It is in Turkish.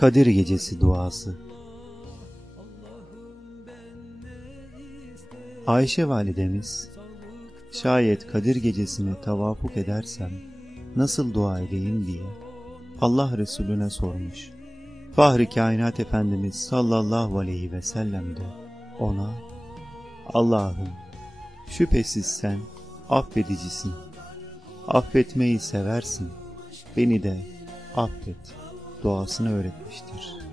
Kadir Gecesi Duası. Ayşe validemiz, şayet Kadir Gecesi'ne tevafuk edersem nasıl dua edeyim diye Allah Resulüne sormuş. Fahri Kainat Efendimiz sallallahu aleyhi ve sellem de ona, Allah'ım, şüphesiz sen affedicisin, affetmeyi seversin, beni de affet duasını öğretmiştir.